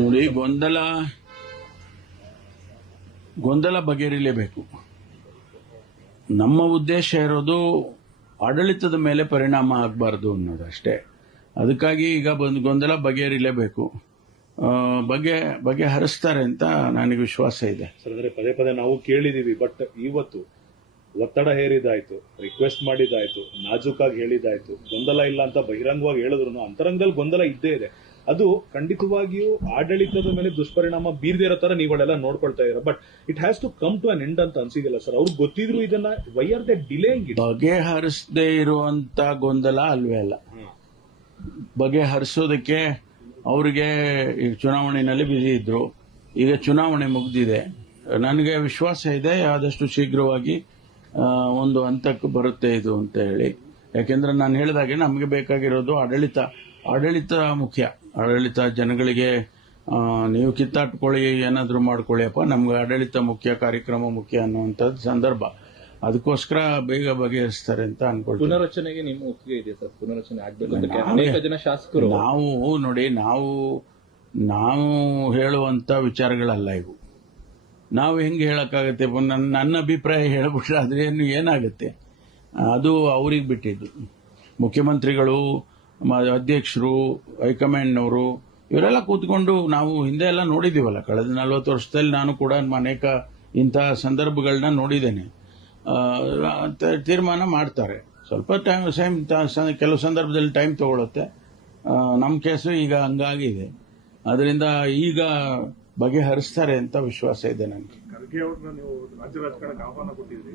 ನೋಡಿ, ಗೊಂದಲ ಬಗೆಹರಿಲೇಬೇಕು. ನಮ್ಮ ಉದ್ದೇಶ ಇರೋದು ಆಡಳಿತದ ಮೇಲೆ ಪರಿಣಾಮ ಆಗಬಾರ್ದು ಅನ್ನೋದು ಅಷ್ಟೇ. ಅದಕ್ಕಾಗಿ ಈಗ ಗೊಂದಲ ಬಗೆಹರಿಲೇಬೇಕು. ಬಗೆಹರಿಸ್ತಾರೆ ಅಂತ ನನಗೆ ವಿಶ್ವಾಸ ಇದೆ. ಸರ್, ಅಂದ್ರೆ ಪದೇ ಪದೇ ನಾವು ಕೇಳಿದೀವಿ, ಬಟ್ ಇವತ್ತು ಒತ್ತಡ ಹೇರಿದಾಯ್ತು, ರಿಕ್ವೆಸ್ಟ್ ಮಾಡಿದಾಯ್ತು, ನಾಜೂಕಾಗಿ ಹೇಳಿದಾಯ್ತು, ಗೊಂದಲ ಇಲ್ಲ ಅಂತ ಬಹಿರಂಗವಾಗಿ ಹೇಳಿದ್ರು ಅಂತರಂಗದಲ್ಲಿ ಗೊಂದಲ ಇದ್ದೇ ಇದೆ. ಅದು ಖಂಡಿತವಾಗಿಯೂ ಆಡಳಿತದ ಮೇಲೆ ದುಷ್ಪರಿಣಾಮ ಬೀರದೇ ಇರೋ ತರ ನೀವುಗಳೆಲ್ಲ ನೋಡ್ಕೊಳ್ತಾ ಇದ್ದೀರಾ. But it has to come to an end ಅಂತ ಅನ್ಸಿದಿಲ್ಲ ಸರ್? ಅವ್ರಿಗೆ ಗೊತ್ತಿದ್ರು ಇದನ್ನ why are they delaying it? ಬಗೆಹರಿಸದೇ ಇರುವಂತ ಗೊಂದಲ ಅಲ್ವೇ ಅಲ್ಲ. ಬಗೆಹರಿಸೋದಕ್ಕೆ ಅವರಿಗೆ ಈಗ ಚುನಾವಣೆಯಲ್ಲಿ ಬಿಸಿ ಇದ್ರು. ಈಗ ಚುನಾವಣೆ ಮುಗ್ದಿದೆ. ನನಗೆ ವಿಶ್ವಾಸ ಇದೆ ಆದಷ್ಟು ಶೀಘ್ರವಾಗಿ ಒಂದು ಹಂತಕ್ಕೆ ಬರುತ್ತೆ ಇದು ಅಂತ ಹೇಳಿ. ಯಾಕೆಂದ್ರೆ ನಾನು ಹೇಳಿದಾಗೆ ನಮಗೆ ಬೇಕಾಗಿರೋದು ಆಡಳಿತ ಮುಖ್ಯ. ಆಡಳಿತ ಜನಗಳಿಗೆ ನೀವು ಕಿತ್ತಾಟ್ಕೊಳ್ಳಿ, ಏನಾದರೂ ಮಾಡ್ಕೊಳ್ಳಿಯಪ್ಪ, ನಮ್ಗೆ ಆಡಳಿತ ಮುಖ್ಯ, ಕಾರ್ಯಕ್ರಮ ಮುಖ್ಯ ಅನ್ನುವಂಥದ್ದು ಸಂದರ್ಭ. ಅದಕ್ಕೋಸ್ಕರ ಬೇಗ ಬಗೆಹರಿಸ್ತಾರೆ ಅಂತ ಅನ್ಕೊಳ್ತೀನಿ. ಪುನರಚನೆಗೆ ನಿಮ್ಮ ಒಪ್ಪಿಗೆ ಇದೆ ಸರ್? ಪುನರಚನೆ ಆಗ್ಬೇಕು ಅನೇಕ ಜನ ಶಾಸಕರು. ನಾವು ಹೇಳುವಂತ ವಿಚಾರಗಳಲ್ಲ ಇವು. ನಾವು ಹೆಂಗೆ ಹೇಳಕ್ಕಾಗತ್ತೆ? ನನ್ನ ಅಭಿಪ್ರಾಯ ಹೇಳ್ಬಿಟ್ರೆ ಆದ್ರೆ ಏನಾಗುತ್ತೆ? ಅದು ಅವ್ರಿಗೆ ಬಿಟ್ಟಿದ್ದು. ಮುಖ್ಯಮಂತ್ರಿಗಳು, ಅಧ್ಯಕ್ಷರು, ಹೈಕಮಾಂಡ್ನವರು ಇವರೆಲ್ಲ ಕೂತ್ಕೊಂಡು ನಾವು ಹಿಂದೆ ಎಲ್ಲ ನೋಡಿದೀವಲ್ಲ. ಕಳೆದ 40 ವರ್ಷದಲ್ಲಿ ನಾನು ಕೂಡ ಅನೇಕ ಇಂತಹ ಸಂದರ್ಭಗಳನ್ನ ನೋಡಿದ್ದೇನೆ. ತೀರ್ಮಾನ ಮಾಡ್ತಾರೆ. ಸ್ವಲ್ಪ ಕೆಲವು ಸಂದರ್ಭದಲ್ಲಿ ಟೈಮ್ ತಗೊಳುತ್ತೆ. ನಮ್ಮ ಕೇಸು ಈಗ ಹಂಗಾಗಿದೆ. ಅದರಿಂದ ಈಗ ಬಗೆಹರಿಸ್ತಾರೆ ಅಂತ ವಿಶ್ವಾಸ ಇದೆ ನನಗೆ. ಖರ್ಗೆ ಅವ್ರನ್ನ ನೀವು ರಾಜ್ಯ ರಾಜಕಾರಣಕ್ಕೆ ಆಹ್ವಾನ ಕೊಟ್ಟಿದ್ರಿ.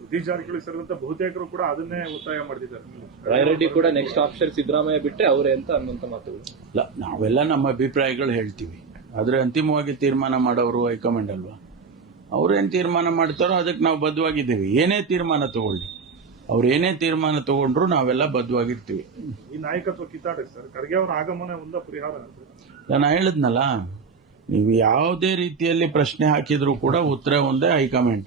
ಸತೀಶ್ ಜಾರಕಿಹೊಳಿ ಸೇರಿದಂತೆ ಬಹುತೇಕರು ಕೂಡ ಅದನ್ನೇ ಒತ್ತಾಯ ಮಾಡ್ತಿದ್ದಾರೆ. ರಾಯರೆಡ್ಡಿ ಕೂಡ ನೆಕ್ಸ್ಟ್ ಆಪ್ಷನ್ ಸಿದ್ದರಾಮಯ್ಯ ಬಿಟ್ಟರೆ ಅವರೇ ಅಂತ ಅನ್ನುವಂತ ಮಾತುಗಳು. ಇಲ್ಲ, ನಾವೆಲ್ಲ ನಮ್ಮ ಅಭಿಪ್ರಾಯಗಳು ಹೇಳ್ತೀವಿ. ಆದ್ರೆ ಅಂತಿಮವಾಗಿ ತೀರ್ಮಾನ ಮಾಡೋರು ಹೈಕಮಾಂಡ್ ಅಲ್ವಾ? ಅವ್ರೇನ್ ತೀರ್ಮಾನ ಮಾಡ್ತಾರೋ ಅದಕ್ಕೆ ನಾವು ಬದ್ಧವಾಗಿದ್ದೀವಿ. ಏನೇ ತೀರ್ಮಾನ ತಗೊಳ್ಳಿ, ಅವ್ರು ಏನೇ ತೀರ್ಮಾನ ತಗೊಂಡ್ರು ನಾವೆಲ್ಲ ಬದ್ಧವಾಗಿರ್ತೀವಿ. ಈ ನಾಯಕತ್ವ ಕಿತ್ತಾಟ ಸರ್, ಖರ್ಗೆ ಅವರ ಆಗಮನ ಒಂದು ಪರಿಹಾರ. ನಾನು ಹೇಳಿದ್ನಲ್ಲ, ನೀವು ಯಾವುದೇ ರೀತಿಯಲ್ಲಿ ಪ್ರಶ್ನೆ ಹಾಕಿದ್ರು ಕೂಡ ಉತ್ತರ ಒಂದೇ, ಹೈಕಮಾಂಡ್.